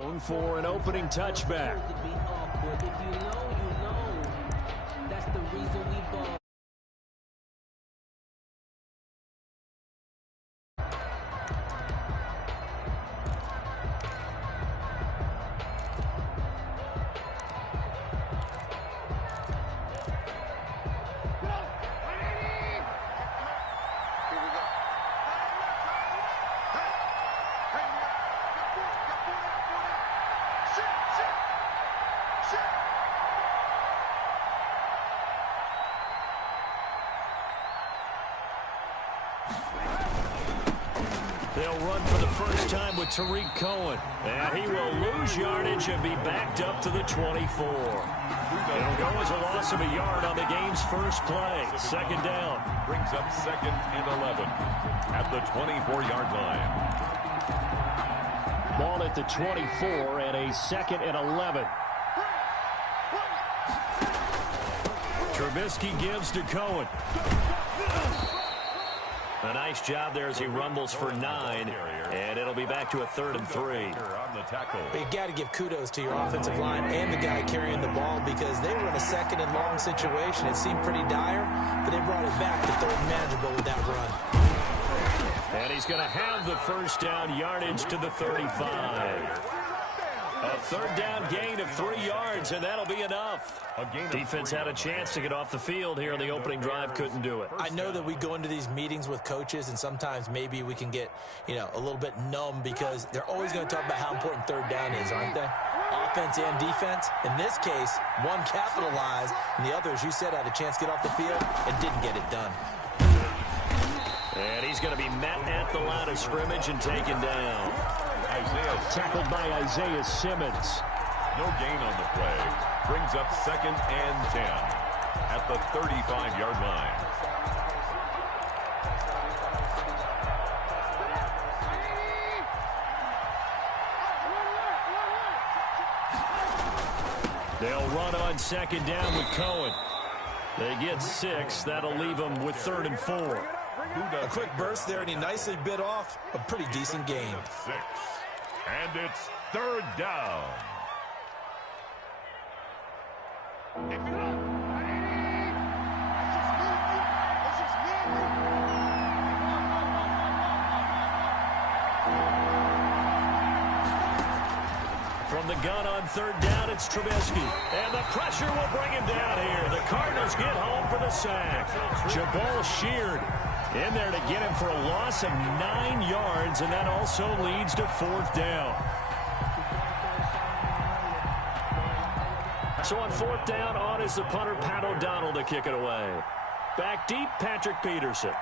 For an opening touchback. They'll run for the first time with Tariq Cohen. And he will lose yardage and be backed up to the 24. It'll go as a loss of a yard on the game's first play. Second down. Brings up 2nd and 11 at the 24-yard line. Ball at the 24 and a 2nd and 11. Trubisky gives to Cohen. A nice job there as he rumbles for 9, and it'll be back to a 3rd and 3. You got to give kudos to your offensive line and the guy carrying the ball because they were in a 2nd and long situation. It seemed pretty dire, but they brought it back to 3rd and manageable with that run. And he's going to have the first down yardage to the 35. A 3rd down gain of 3 yards, and that'll be enough. Defense had a chance to get off the field here on the opening drive, couldn't do it. I know that we go into these meetings with coaches, and sometimes maybe we can get, a little bit numb because they're always going to talk about how important 3rd down is, aren't they? Offense and defense. In this case, one capitalized, and the other, as you said, had a chance to get off the field and didn't get it done. And he's going to be met at the line of scrimmage and taken down. Tackled by Isaiah Simmons. No gain on the play. Brings up 2nd and 10 at the 35-yard line. They'll run on 2nd down with Cohen. They get 6. That'll leave them with 3rd and 4. A quick burst there, and he nicely bit off a pretty decent gain. 6. And it's 3rd down. From the gun on 3rd down, it's Trubisky. And the pressure will bring him down here. The Cardinals get home for the sack. Jabal Sheard in there to get him for a loss of 9 yards, and that also leads to 4th down. So on 4th down, on is the punter, Pat O'Donnell, to kick it away. Back deep, Patrick Peterson.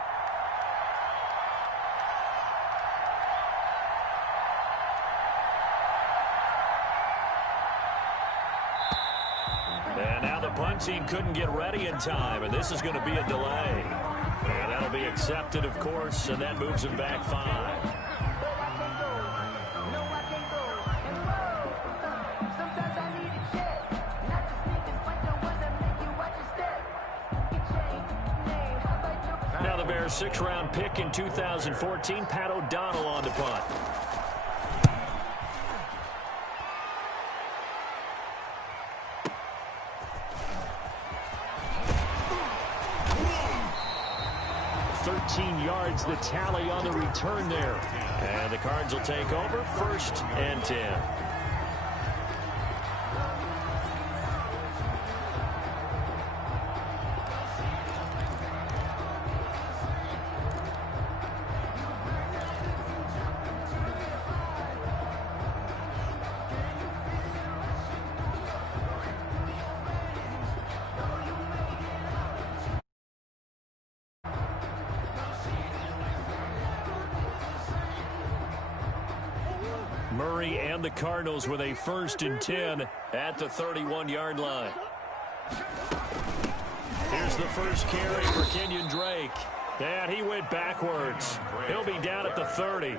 And now the punt team couldn't get ready in time, and this is going to be a delay. And that'll be accepted, of course, and that moves him back 5. Now the Bears' 6th-round pick in 2014, Pat O'Donnell on to punt. Yards the tally on the return there. And the Cards will take over 1st and 10. Murray and the Cardinals with a 1st and 10 at the 31-yard line. Here's the first carry for Kenyon Drake. And he went backwards. He'll be down at the 30.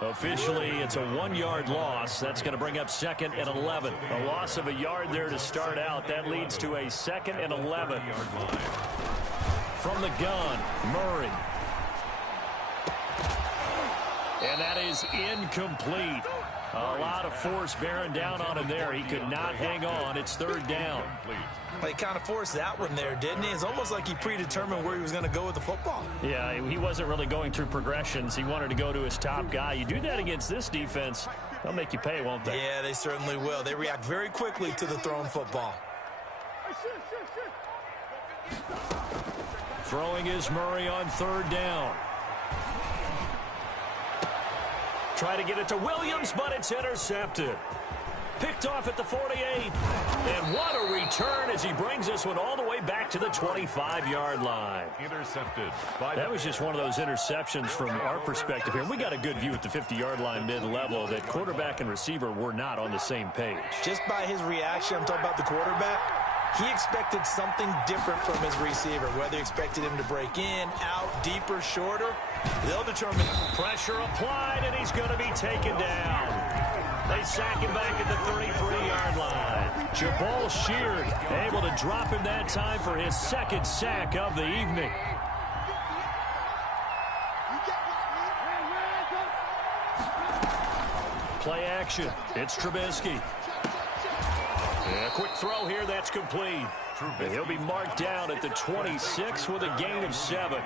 Officially, it's a 1-yard loss. That's going to bring up 2nd and 11. A loss of a yard there to start out. That leads to a 2nd and 11. From the gun, Murray. And that is incomplete. A lot of force bearing down on him there. He could not hang on. It's third down. He kind of forced that one there, didn't he? It's almost like he predetermined where he was going to go with the football. Yeah, he wasn't really going through progressions. He wanted to go to his top guy. You do that against this defense, they'll make you pay, won't they? Yeah, they certainly will. They react very quickly to the thrown football. Throwing is Murray on third down. Try to get it to Williams, but it's intercepted. Picked off at the 48. And what a return as he brings this one all the way back to the 25-yard line. Intercepted. That was just one of those interceptions from our perspective here. We got a good view at the 50-yard line mid-level that quarterback and receiver were not on the same page. Just by his reaction, I'm talking about the quarterback, he expected something different from his receiver, whether he expected him to break in, out, deeper, shorter. They'll determine. Pressure applied, and he's going to be taken down. They sack him back at the 33-yard line. Jabal Sheard able to drop him that time for his second sack of the evening. Play action. It's Trubisky. And a quick throw here that's complete. And he'll be marked down at the 26 with a gain of 7.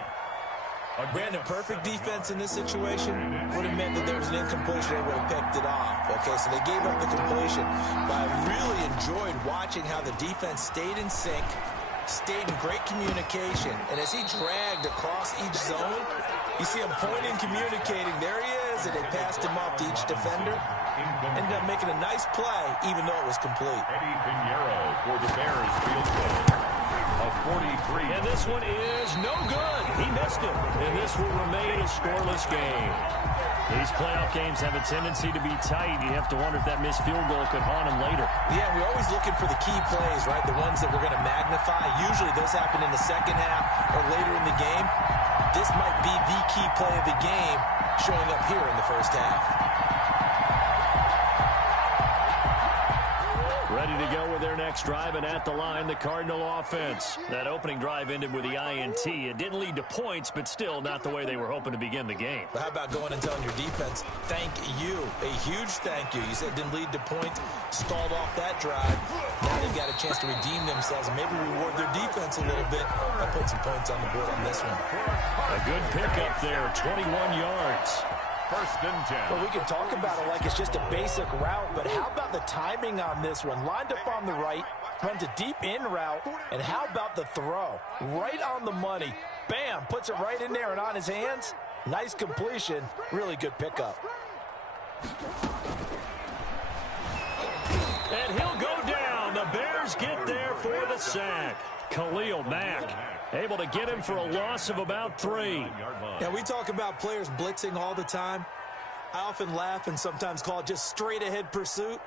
Brandon, perfect defense in this situation would have meant that there was an incompletion. They would have picked it off. Okay, so they gave up the completion. But I really enjoyed watching how the defense stayed in sync, stayed in great communication. And as he dragged across each zone, you see him pointing, communicating. There he is, and they passed him off to each defender. Ended up making a nice play, even though it was complete. Eddie Pinheiro for the Bears field goal. A 43. And this one is no good. He missed it. And this will remain a scoreless game. These playoff games have a tendency to be tight. You have to wonder if that missed field goal could haunt him later. Yeah, we're always looking for the key plays, right? The ones that we're going to magnify. Usually those happen in the second half or later in the game. This might be the key play of the game showing up here in the first half. Ready to go with their next drive, and at the line, the Cardinal offense. That opening drive ended with the INT. It didn't lead to points, but still not the way they were hoping to begin the game. But how about going and telling your defense, thank you, a huge thank you. You said it didn't lead to points, stalled off that drive. Now they've got a chance to redeem themselves and maybe reward their defense a little bit by putting some points on the board on this one. A good pickup there, 21 yards. First and 10. Well, we can talk about it like it's just a basic route, but how about the timing on this one? Lined up on the right, runs a deep in route, and how about the throw? Right on the money. Bam, puts it right in there and on his hands. Nice completion, really good pickup. And he'll go down. The Bears get there for the sack. Khalil Mack able to get him for a loss of about 3. Yeah, we talk about players blitzing all the time. I often laugh and sometimes call it just straight ahead pursuit.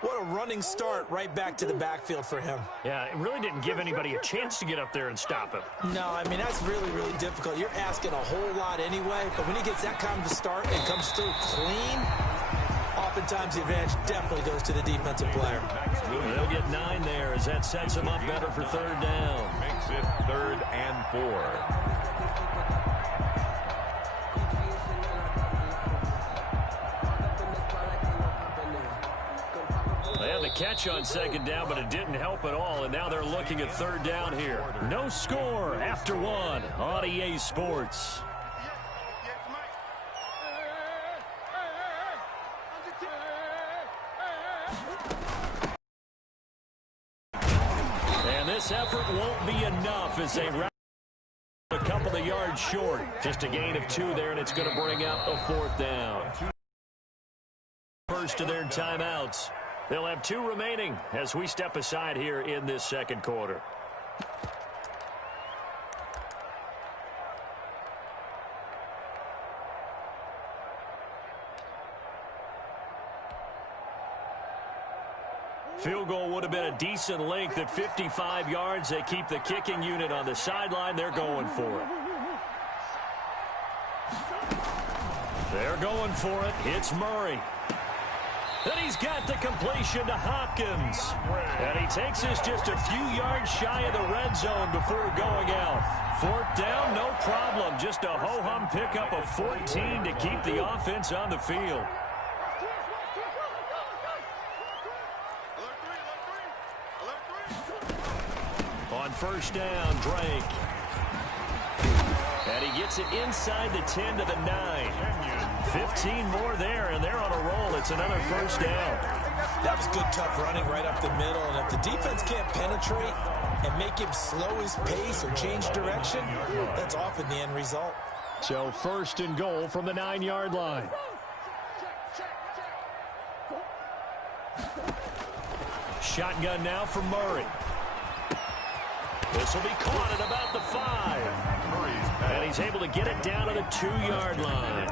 What a running start right back to the backfield for him. Yeah, it really didn't give anybody a chance to get up there and stop him. No, I mean, that's really, really difficult. You're asking a whole lot anyway, but when he gets that kind of a start and comes through clean, oftentimes the advantage definitely goes to the defensive player. They'll get 9 there as that sets them up better for third down. Makes it 3rd and 4. They had the catch on second down, but it didn't help at all, and now they're looking at third down here. No score after 1 on EA Sports. And this effort won't be enough as they round a couple of yards short. Just a gain of 2 there, and it's going to bring out a 4th down. First of their timeouts. They'll have 2 remaining as we step aside here in this second quarter. Field goal would have been a decent length at 55 yards. They keep the kicking unit on the sideline. They're going for it. They're going for it. It's Murray. Then he's got the completion to Hopkins. And he takes this just a few yards shy of the red zone before going out. 4th down, no problem. Just a ho-hum pickup of 14 to keep the offense on the field. first down, Drake. And he gets it inside the 10 to the 9. 15 more there, and they're on a roll. It's another first down. That was good, tough running right up the middle. And if the defense can't penetrate and make him slow his pace or change direction, that's often the end result. So first and goal from the 9-yard line. Shotgun now for Murray. This will be caught at about the 5. And he's able to get it down to the 2-yard line.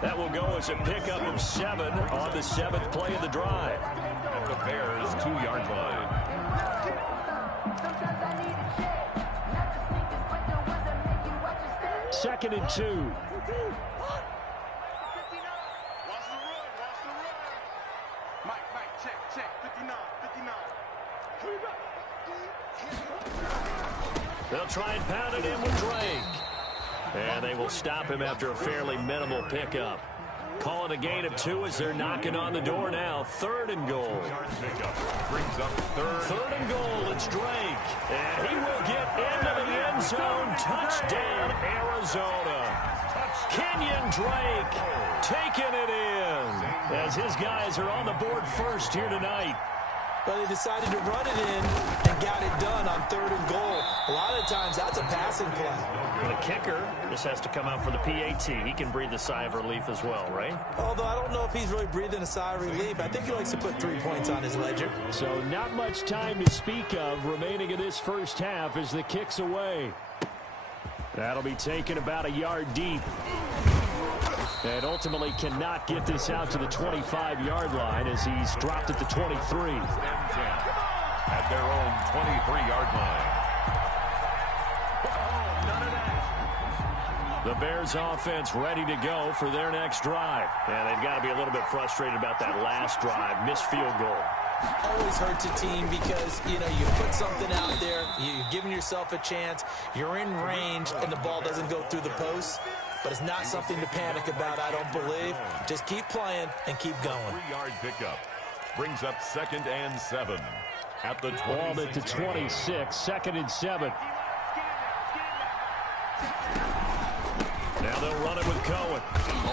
That will go as a pickup of 7 on the 7th play of the drive. At the Bears' 2-yard line. 2nd and 2. They'll try and pound it in with Drake. And they will stop him after a fairly minimal pickup. Calling a gain of 2 as they're knocking on the door now. 3rd and goal. Brings up 3rd and goal. It's Drake. And he will get into the end zone. Touchdown, Arizona. Kenyon Drake taking it in as his guys are on the board first here tonight. But they decided to run it in and got it done on 3rd and goal. A lot of times, that's a passing play. The kicker just has to come out for the PAT. He can breathe a sigh of relief as well, right? Although I don't know if he's really breathing a sigh of relief. I think he likes to put 3 points on his ledger. So not much time to speak of remaining in this first half as the kick's away. That'll be taken about a yard deep. And ultimately cannot get this out to the 25-yard line as he's dropped at the 23. At their own 23-yard line. The Bears offense ready to go for their next drive. And they've got to be a little bit frustrated about that last drive. Missed field goal. Always hurts a team because, you know, you put something out there, you're giving yourself a chance, you're in range, and the ball doesn't go through the post. But it's not something to panic about, I don't believe. Just keep playing and keep going. 3-yard pickup. Brings up 2nd and 7. At the 26. Ball at the 26, 2nd and 7. Now they'll run it with Cohen.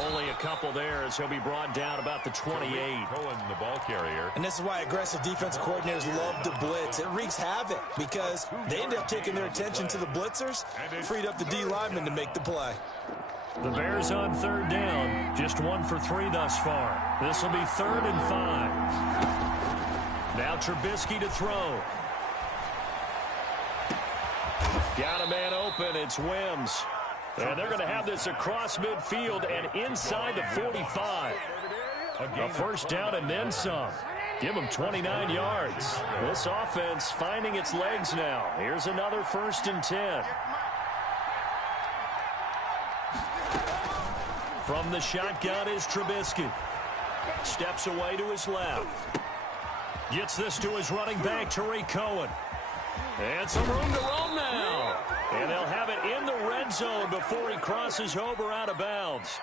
Only a couple there as he'll be brought down about the 28. Cohen, the ball carrier. And this is why aggressive defensive coordinators love to blitz. It wreaks havoc because they end up taking their attention to the blitzers, freed up the D lineman to make the play. The Bears on 3rd down. Just 1 for 3 thus far. This will be 3rd and 5. Now Trubisky to throw. Got a man open. It's Wims. And they're going to have this across midfield and inside the 45. A first down and then some. Give them 29 yards. This offense finding its legs now. Here's another 1st and 10. From the shotgun is Trubisky. Steps away to his left. Gets this to his running back, Tariq Cohen. And some room to roam now. And they'll have it in the red zone before he crosses over out of bounds.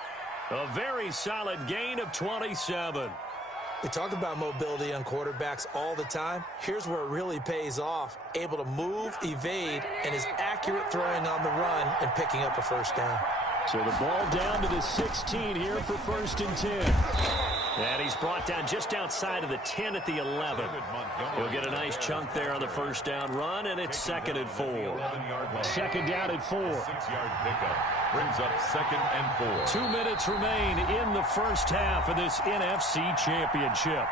A very solid gain of 27. We talk about mobility on quarterbacks all the time. Here's where it really pays off. Able to move, evade, and is accurate throwing on the run and picking up a first down. So the ball down to the 16 here for 1st and 10. And he's brought down just outside of the 10 at the 11. He'll get a nice chunk there on the first down run, and it's 2nd and 4. 2nd down at 4. 6-yard pickup. Brings up 2nd and 4. 2 minutes remain in the first half of this NFC Championship.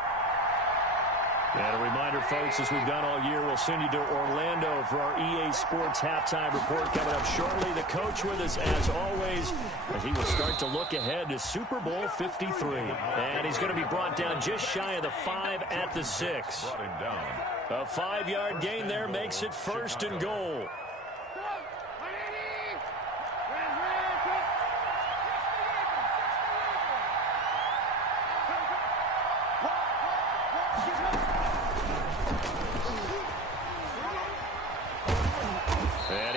And a reminder, folks, as we've done all year, we'll send you to Orlando for our EA Sports halftime report coming up shortly. The coach with us, as always, as he will start to look ahead to Super Bowl 53. And he's going to be brought down just shy of the 5 at the 6. Brought him down. A 5-yard gain there makes it 1st and goal.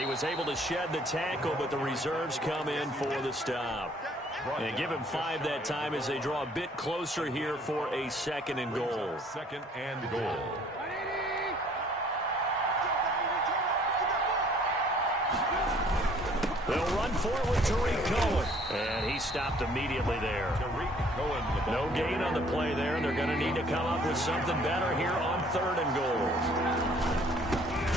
Was able to shed the tackle, but the reserves come in for the stop. And give him 5 that time as they draw a bit closer here for a 2nd and goal. 2nd and goal. They'll run for it with Tariq Cohen. And he stopped immediately there. No gain on the play there. They're going to need to come up with something better here on 3rd and goal.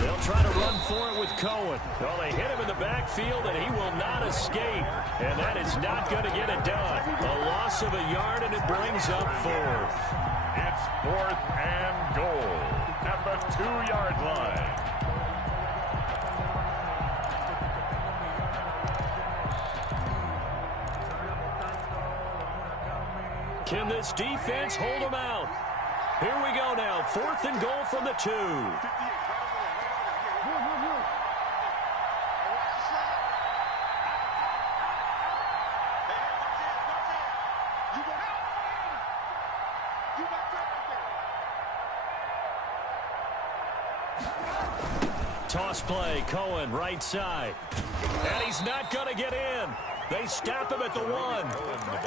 They'll try to run for it with Cohen. Well, they hit him in the backfield, and he will not escape. And that is not going to get it done. A loss of a yard, and it brings up 4th. It's 4th and goal at the 2-yard line. Can this defense hold them out? Here we go now. 4th and goal from the 2. Toss play, Cohen, right side. And he's not going to get in. They stop him at the 1.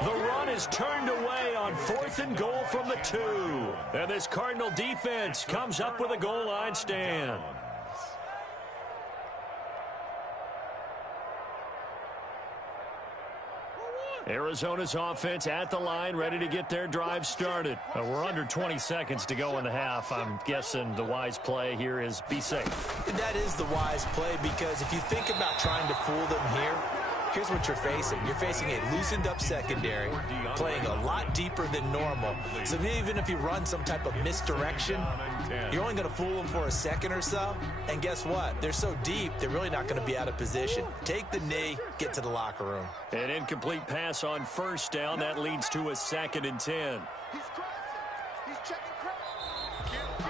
The run is turned away on 4th and goal from the 2. And this Cardinal defense comes up with a goal line stand. Arizona's offense at the line, ready to get their drive started. We're under 20 seconds to go in the half. I'm guessing the wise play here is be safe. That is the wise play, because if you think about trying to fool them here, here's what you're facing. You're facing a loosened up secondary, playing a lot deeper than normal. So even if you run some type of misdirection, you're only going to fool them for a second or so. And guess what? They're so deep, they're really not going to be out of position. Take the knee, get to the locker room. An incomplete pass on 1st down. That leads to a 2nd and 10.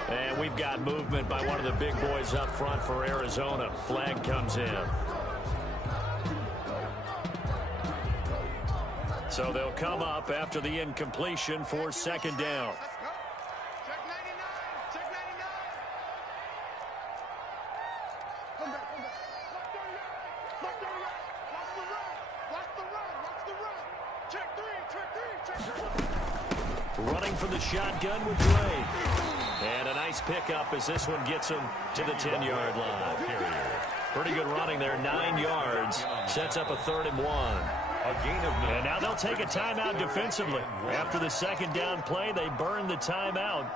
And we've got movement by one of the big boys up front for Arizona. Flag comes in. So they'll come up after the incompletion for 2nd down. Running from the shotgun with Drake. And a nice pickup as this one gets him to the 10-yard line. Pretty good running there, 9 yards. Sets up a 3rd and 1. And now they'll take a timeout defensively. After the 2nd down play, they burn the timeout,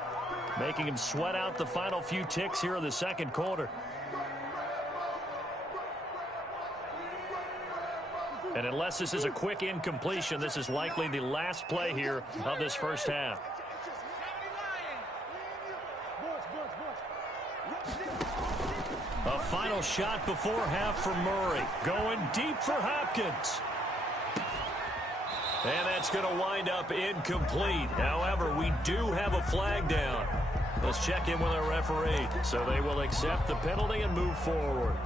making him sweat out the final few ticks here in the 2nd quarter. And unless this is a quick incompletion, this is likely the last play here of this 1st half. A final shot before half for Murray. Going deep for Hopkins. And that's going to wind up incomplete. However, we do have a flag down. Let's check in with our referee. So they will accept the penalty and move forward.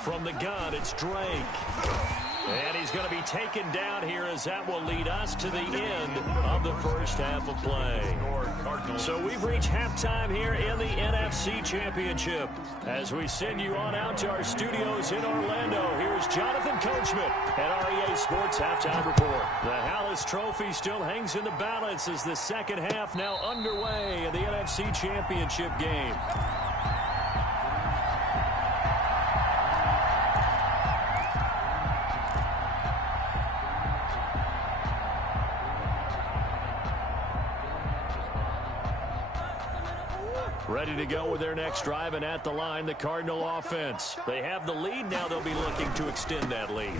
From the gun, it's Drake. And he's going to be taken down here, as that will lead us to the end of the 1st half of play. So we've reached halftime here in the NFC Championship. As we send you on out to our studios in Orlando, here's Jonathan Coachman at REA Sports Halftime Report. The Hallis Trophy still hangs in the balance as the 2nd half now underway in the NFC Championship game. Ready to go with their next drive, and at the line, the Cardinal offense. They have the lead. Now they'll be looking to extend that lead.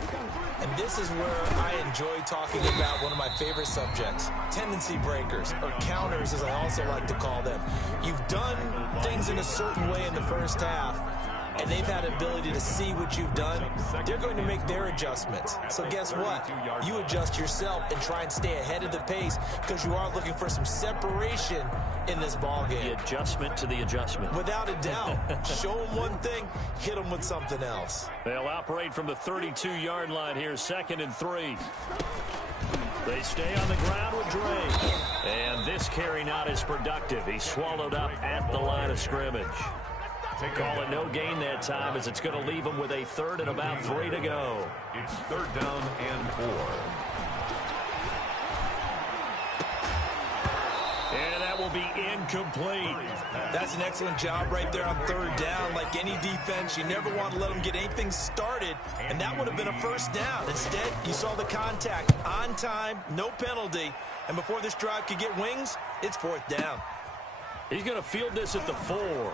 And this is where I enjoy talking about one of my favorite subjects, tendency breakers, or counters as I also like to call them. You've done things in a certain way in the 1st half, and they've had ability to see what you've done. They're going to make their adjustments. So guess what? You adjust yourself and try and stay ahead of the pace, because you are looking for some separation in this ball game. The adjustment to the adjustment. Without a doubt. Show them one thing, hit them with something else. They'll operate from the 32-yard line here, 2nd and 3. They stay on the ground with Drake. And this carry not as productive. He's swallowed up at the line of scrimmage. Call it no gain that time as it's going to leave him with a third and about 3 to go. It's 3rd down and 4. And that will be incomplete. That's an excellent job right there on 3rd down. Like any defense, you never want to let them get anything started, and that would have been a 1st down. Instead, you saw the contact on time, no penalty, and before this drive could get wings, it's 4th down. He's going to field this at the 4.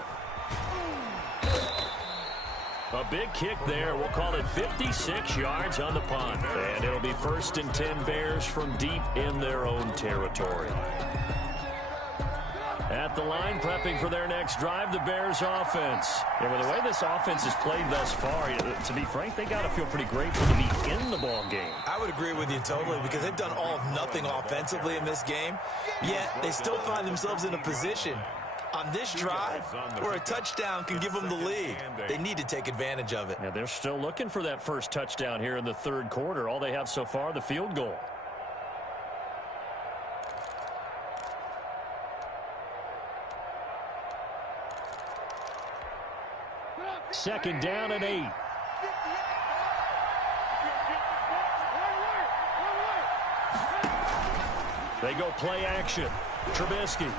A big kick there. We'll call it 56 yards on the punt. And it'll be 1st and 10 Bears from deep in their own territory. At the line, prepping for their next drive, the Bears offense. And with the way this offense has played thus far, to be frank, they got to feel pretty grateful to be in the ball game. I would agree with you totally because they've done all of nothing offensively in this game, yet they still find themselves in a position on this drive where a touchdown can give them the lead. They need to take advantage of it. Yeah, they're still looking for that first touchdown here in the 3rd quarter. All they have so far, the field goal. Second down and 8. They go play action. Trubisky.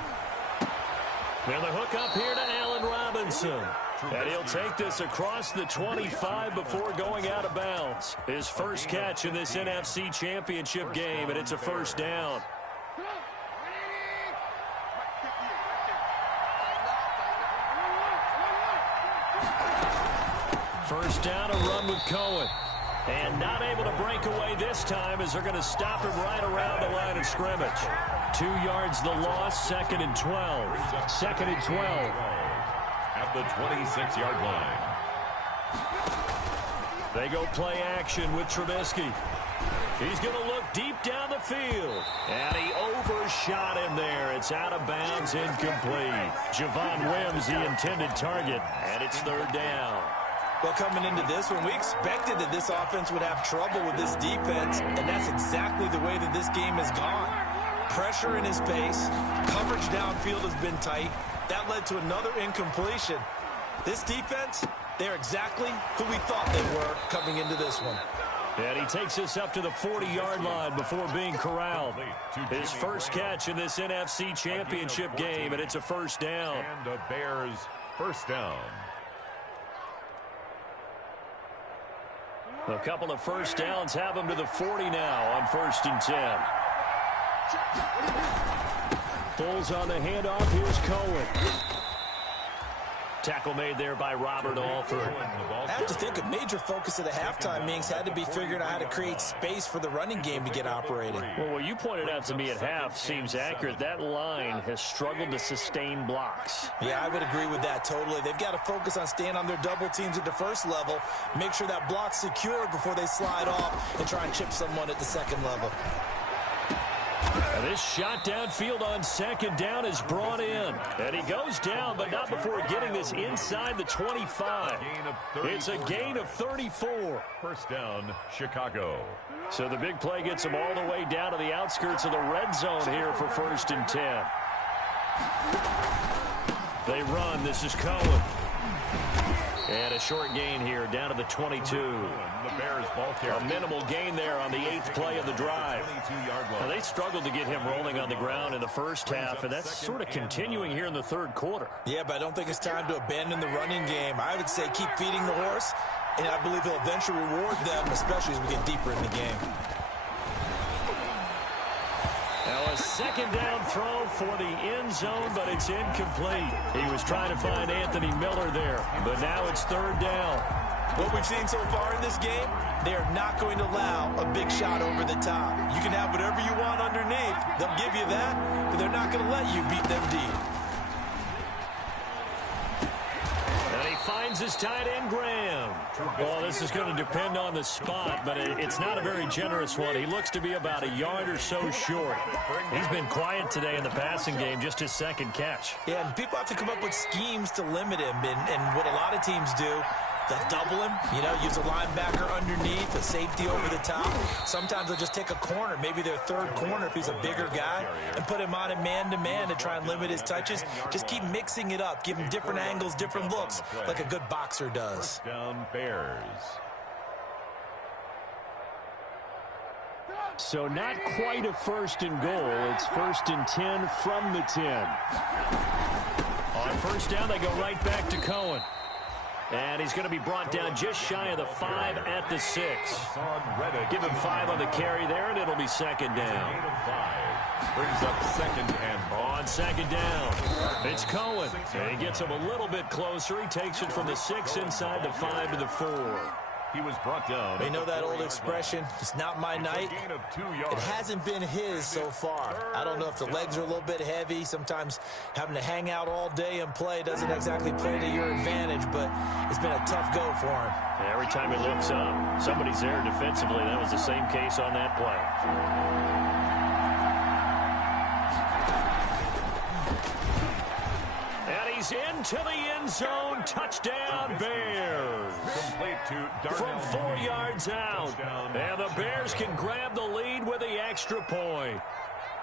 And the hook up here to Allen Robinson. And he'll take this across the 25 before going out of bounds. His first catch in this NFC Championship game, and it's a 1st down. First down, a run with Cohen. And not able to break away this time as they're going to stop him right around the line of scrimmage. 2 yards the loss, 2nd and 12. 2nd and 12. At the 26-yard line. They go play action with Trubisky. He's going to look deep down the field. And he overshot him there. It's out of bounds, incomplete. Javon Wims, the intended target, and it's 3rd down. Well, coming into this one, we expected that this offense would have trouble with this defense, and that's exactly the way that this game has gone. Pressure in his face, coverage downfield has been tight. That led to another incompletion. This defense, they're exactly who we thought they were coming into this one. And he takes us up to the 40-yard line before being corralled. His first catch in this NFC Championship game, and it's a 1st down. And the Bears' 1st down. A couple of 1st downs have him to the 40 now on 1st and 10. Pulls on the handoff. Here's Cohen. Tackle made there by Robert Alford. I have to think a major focus of the halftime meetings had to be figuring out how to create space for the running game to get operating. Well, what you pointed out to me at half seems accurate. That line has struggled to sustain blocks. Yeah, I would agree with that totally. They've got to focus on staying on their double teams at the 1st level, make sure that block's secure before they slide off and try and chip someone at the 2nd level. And this shot downfield on 2nd down is brought in. And he goes down, but not before getting this inside the 25. It's a gain of 34. 1st down, Chicago. So the big play gets them all the way down to the outskirts of the red zone here for 1st and 10. They run. This is Cohen. And a short gain here down to the 22. The Bears ball carrier. A minimal gain there on the 8th play of the drive. Now, they struggled to get him rolling on the ground in the first half, and that's sort of continuing here in the 3rd quarter. Yeah, but I don't think it's time to abandon the running game. I would say keep feeding the horse, and I believe he'll eventually reward them, especially as we get deeper in the game. Now a 2nd down throw for the end zone, but it's incomplete. He was trying to find Anthony Miller there, but now it's 3rd down. What we've seen so far in this game, they are not going to allow a big shot over the top. You can have whatever you want underneath. They'll give you that, but they're not going to let you beat them deep. And he finds his tight end, Graham. Well, this is going to depend on the spot, but it's not a very generous one. He looks to be about a yard or so short. He's been quiet today in the passing game, just his 2nd catch. Yeah, and people have to come up with schemes to limit him, and what a lot of teams do They'll double him, use a linebacker underneath, a safety over the top. Sometimes they'll just take a corner, maybe their third corner if he's a bigger guy, and put him on a man-to-man to try and limit his touches. Just keep mixing it up, give him different angles, different looks, like a good boxer does. Down Bears. So not quite a first and goal. It's 1st and 10 from the 10. On first down, they go right back to Cohen. And he's going to be brought down just shy of the 5 at the 6. Give him 5 on the carry there, and it'll be second down. Brings up second and on second down. It's Cohen. And he gets him a little bit closer. He takes it from the 6 inside the 5 to the 4. He was brought down. You know that old expression, it's not my night? It hasn't been his so far. I don't know if the legs are a little bit heavy. Sometimes having to hang out all day and play doesn't exactly play to your advantage, but it's been a tough go for him. Every time he looks up, somebody's there defensively. That was the same case on that play. He's into the end zone. Touchdown, Bears. From 4 yards out. And the Bears can grab the lead with the extra point.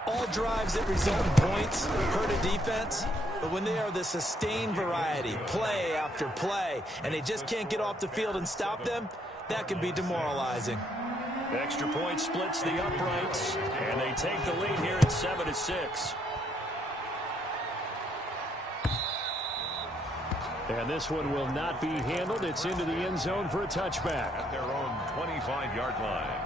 All drives that result in points hurt a defense, but when they are the sustained variety, play after play, and they just can't get off the field and stop them, that can be demoralizing. Extra point splits the uprights, and they take the lead here at 7-6. And this one will not be handled. It's into the end zone for a touchback. At their own 25-yard line.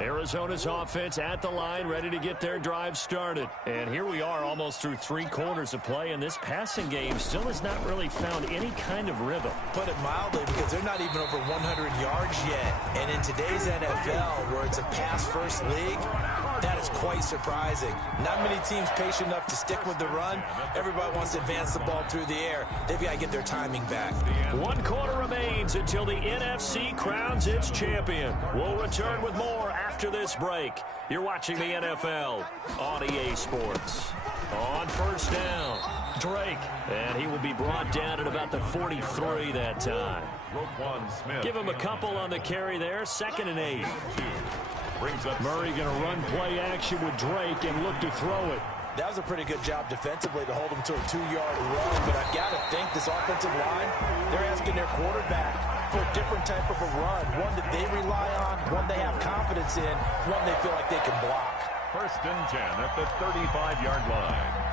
Arizona's offense at the line, ready to get their drive started. And here we are almost through 3 quarters of play, and this passing game still has not really found any kind of rhythm. Put it mildly, because they're not even over 100 yards yet. And in today's NFL, where it's a pass-first league, that is quite surprising. Not many teams patient enough to stick with the run. Everybody wants to advance the ball through the air. They've got to get their timing back. 1 quarter remains until the NFC crowns its champion. We'll return with more after this break. You're watching the NFL on EA Sports. On first down, Drake. And he will be brought down at about the 43 that time. Give him a couple on the carry there. 2nd and 8. Murray going to run play action with Drake and look to throw it. That was a pretty good job defensively to hold him to a 2-yard run, but I've got to think this offensive line, they're asking their quarterback for a different type of a run, one that they rely on, one they have confidence in, one they feel like they can block. 1st and 10 at the 35-yard line.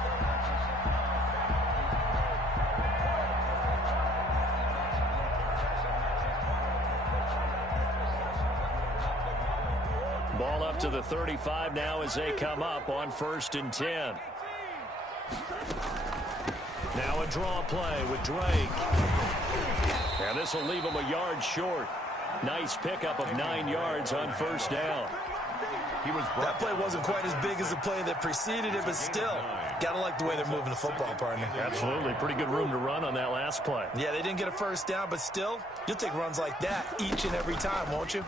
Ball up to the 35 now as they come up on 1st and 10. Now a draw play with Drake. And this will leave him a yard short. Nice pickup of 9 yards on first down. That play wasn't quite as big as the play that preceded it, but still, got to like the way they're moving the football, partner. Absolutely. Pretty good room to run on that last play. Yeah, they didn't get a first down, but still, you'll take runs like that each and every time, won't you?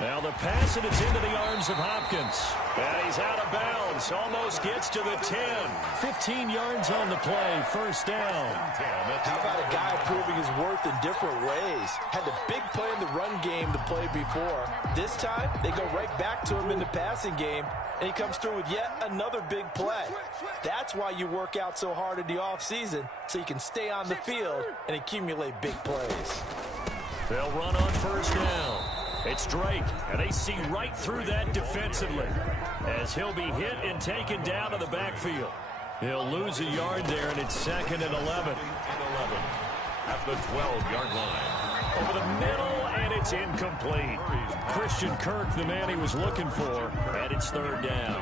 Now the pass, and it's into the arms of Hopkins. And he's out of bounds. Almost gets to the 10. 15 yards on the play. First down. How about a guy proving his worth in different ways? Had the big play in the run game the play before. This time, they go right back to him in the passing game, and he comes through with yet another big play. That's why you work out so hard in the offseason, so you can stay on the field and accumulate big plays. They'll run on first down. It's Drake, and they see right through that defensively as he'll be hit and taken down to the backfield. He'll lose a yard there, and it's 2nd and 11. At the 12-yard line. Over the middle, and it's incomplete. Christian Kirk, the man he was looking for, and it's 3rd down.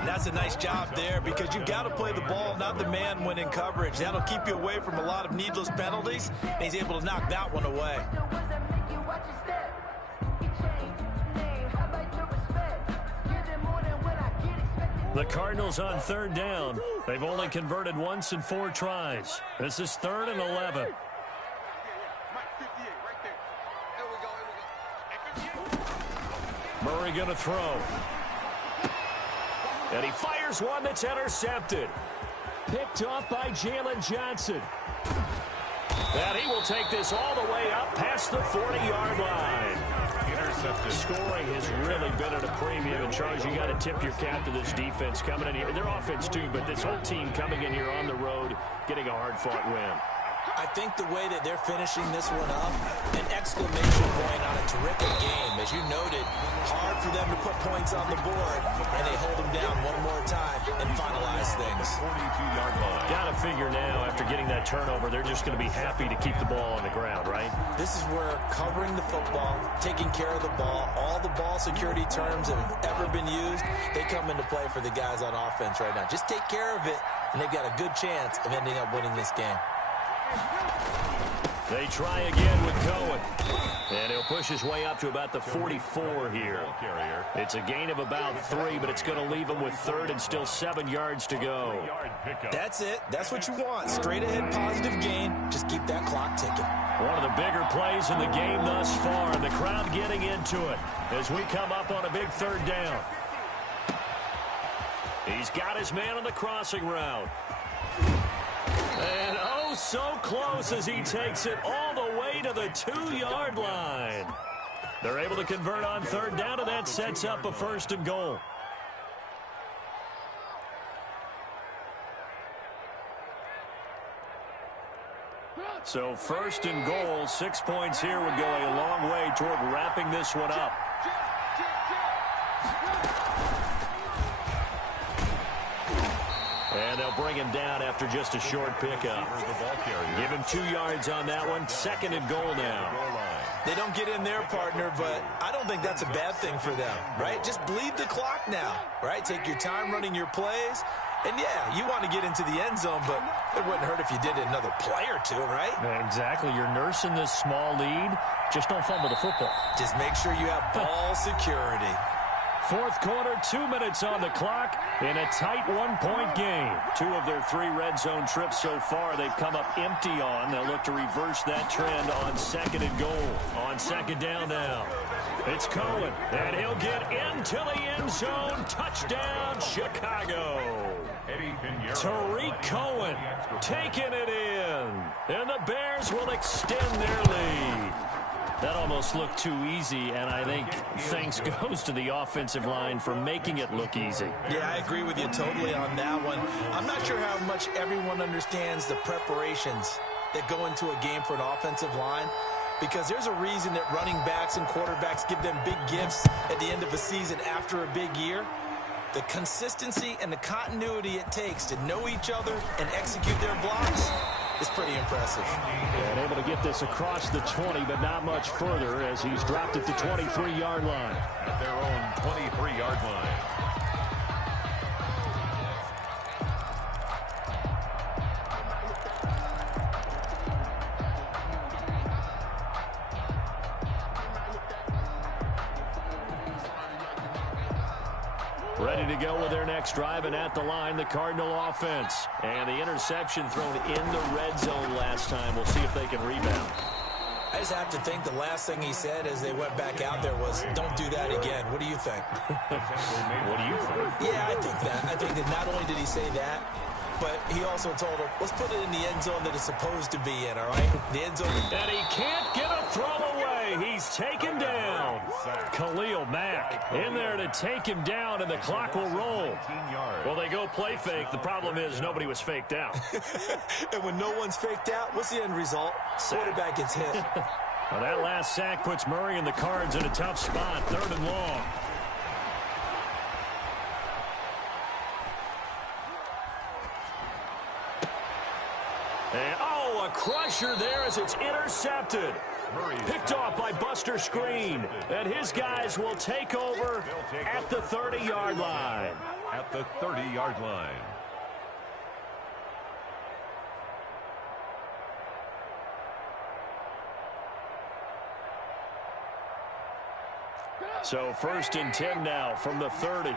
And that's a nice job there, because you've got to play the ball, not the man when in coverage. That'll keep you away from a lot of needless penalties, and he's able to knock that one away. The Cardinals on 3rd down. They've only converted once in 4 tries. This is 3rd and 11. Murray going to throw. And he fires one that's intercepted. Picked off by Jalen Johnson. And he will take this all the way up past the 40-yard line. Intercepted. Scoring has really been at a premium. And, Charles, you got to tip your cap to this defense coming in here. Their offense, too, but this whole team coming in here on the road, getting a hard-fought win. I think the way that they're finishing this one up, an exclamation point on a terrific game. As you noted, hard for them to put points on the board, and they hold them down one more time and finalize things. 42-yard line. Got to figure now, after getting that turnover, they're just going to be happy to keep the ball on the ground, right? This is where covering the football, taking care of the ball, all the ball security terms that have ever been used, they come into play for the guys on offense right now. Just take care of it, and they've got a good chance of ending up winning this game. They try again with Cohen. And he'll push his way up to about the 44 here. It's a gain of about 3, but it's going to leave him with 3rd and still 7 yards to go. That's it. That's what you want. Straight ahead positive gain. Just keep that clock ticking. One of the bigger plays in the game thus far, and the crowd getting into it as we come up on a big 3rd down. He's got his man on the crossing route. And oh, so close as he takes it all the way to the 2-yard line. They're able to convert on 3rd down, and that sets up a 1st and goal. So 1st and goal, 6 points here would go a long way toward wrapping this one up. And they'll bring him down after just a short pickup. Give him 2 yards on that one. 2nd and goal now. They don't get in their partner, but I don't think that's a bad thing for them, right? Just bleed the clock now, right? Take your time running your plays. And, yeah, you want to get into the end zone, but it wouldn't hurt if you did it another play or two, right? Exactly. You're nursing this small lead. Just don't fumble the football. Just make sure you have ball security. 4th quarter, 2 minutes on the clock in a tight 1-point game. 2 of their 3 red zone trips so far they've come up empty on. They'll look to reverse that trend on 2nd and goal. On 2nd down now. It's Cohen, and he'll get into the end zone. Touchdown, Chicago. Tariq Cohen taking it in. And the Bears will extend their lead. That almost looked too easy, and I think thanks goes to the offensive line for making it look easy. Yeah, I agree with you totally on that one. I'm not sure how much everyone understands the preparations that go into a game for an offensive line, because there's a reason that running backs and quarterbacks give them big gifts at the end of a season after a big year. The consistency and the continuity it takes to know each other and execute their blocks is pretty impressive. And able to get this across the 20, but not much further as he's dropped at the 23-yard line. At their own 23-yard line. Ready to go with their next drive, and at the line, the Cardinal offense. And the interception thrown in the red zone last time. We'll see if they can rebound. I just have to think the last thing he said as they went back out there was, don't do that again. What do you think? What do you think? Yeah, I think that. I think that not only did he say that, but he also told him, let's put it in the end zone that it's supposed to be in, all right? The end zone. And he can't get a throw away. He's taken down. Khalil Mack in there to take him down, and the clock will roll. Well, they go play fake. The problem is nobody was faked out. And when no one's faked out, what's the end result? Quarterback gets hit. Well, that last sack puts Murray and the Cards in a tough spot. 3rd and long. And, oh, a crusher there as it's intercepted. Picked off by Buster Screen. And his guys will take over at the 30-yard line. At the 30-yard line. So 1st and 10 now from the 30.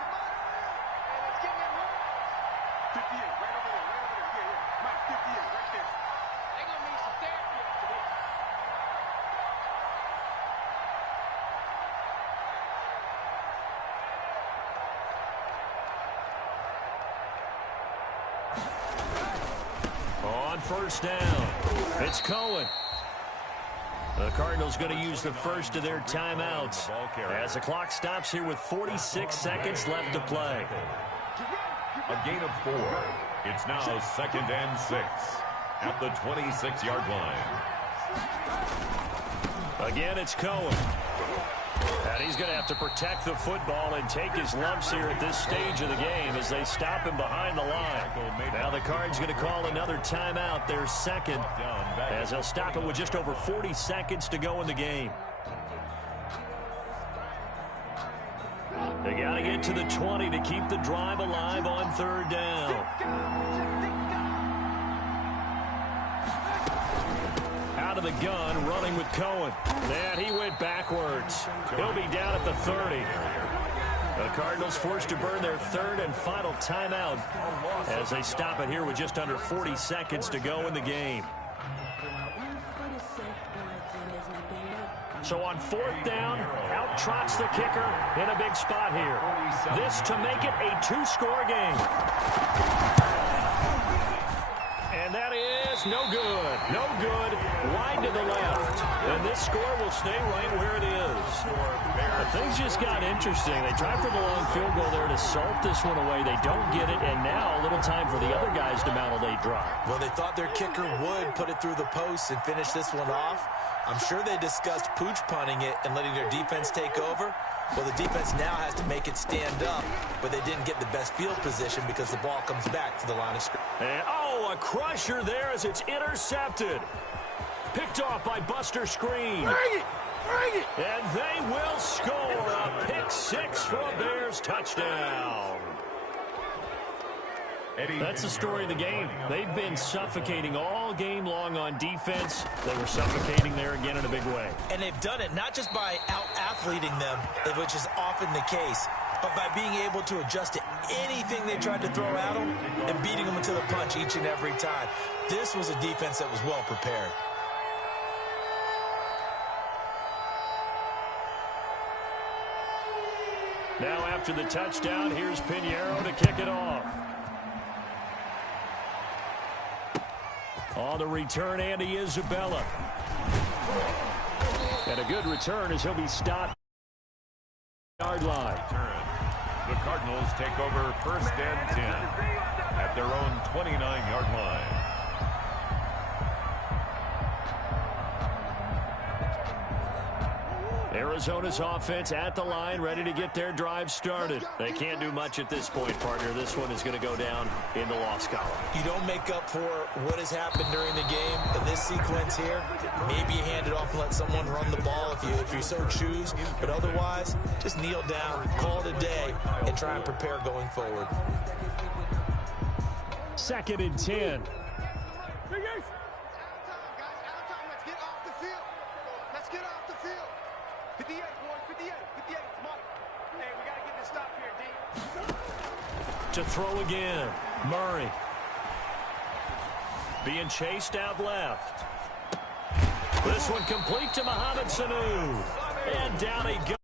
On first down, it's Cohen. The Cardinals going to use the first of their timeouts as the clock stops here with 46 seconds left to play. A gain of 4. It's now 2nd and 6 at the 26-yard line. Again, it's Cohen. And he's going to have to protect the football and take his lumps here at this stage of the game as they stop him behind the line. Now the Cards going to call another timeout, their second, as they'll stop it with just over 40 seconds to go in the game. They got to get to the 20 to keep the drive alive on third down. Out of the gun, running with Cohen. And he went backwards. He'll be down at the 30. The Cardinals forced to burn their third and final timeout as they stop it here with just under 40 seconds to go in the game. So on fourth down, out trots the kicker in a big spot here. This to make it a 2-score game. And that is no good. No good. Wide to the left. And this score will stay right where it is. Things just got interesting. They tried for the long field goal there to salt this one away. They don't get it, and now a little time for the other guys to mount a late drive. Well, they thought their kicker would put it through the post and finish this one off. I'm sure they discussed pooch punting it and letting their defense take over. Well, the defense now has to make it stand up, but they didn't get the best field position because the ball comes back to the line of scrimmage. And, a crusher there as it's intercepted. Picked off by Buster Screen. And they will score a pick six for a Bears touchdown. That's the story of the game. They've been suffocating all game long on defense. They were suffocating there again in a big way. And they've done it not just by out-athleting them, which is often the case, but by being able to adjust to anything they tried to throw at them and beating them into the punch each and every time. This was a defense that was well prepared. Now after the touchdown, here's Pinheiro to kick it off. On the return, Andy Isabella. And a good return as he'll be stopped. Yard line. The Cardinals take over 1st and 10 at their own 29-yard line. Arizona's offense at the line, ready to get their drive started. They can't do much at this point, partner. This one is going to go down in the loss column. You don't make up for what has happened during the game in this sequence here. Maybe you hand it off and let someone run the ball if you so choose. But otherwise, just kneel down, call it a day, and try and prepare going forward. 2nd and 10. To throw again, Murray. Being chased out left. This one complete to Mohamed Sanu. And down he goes.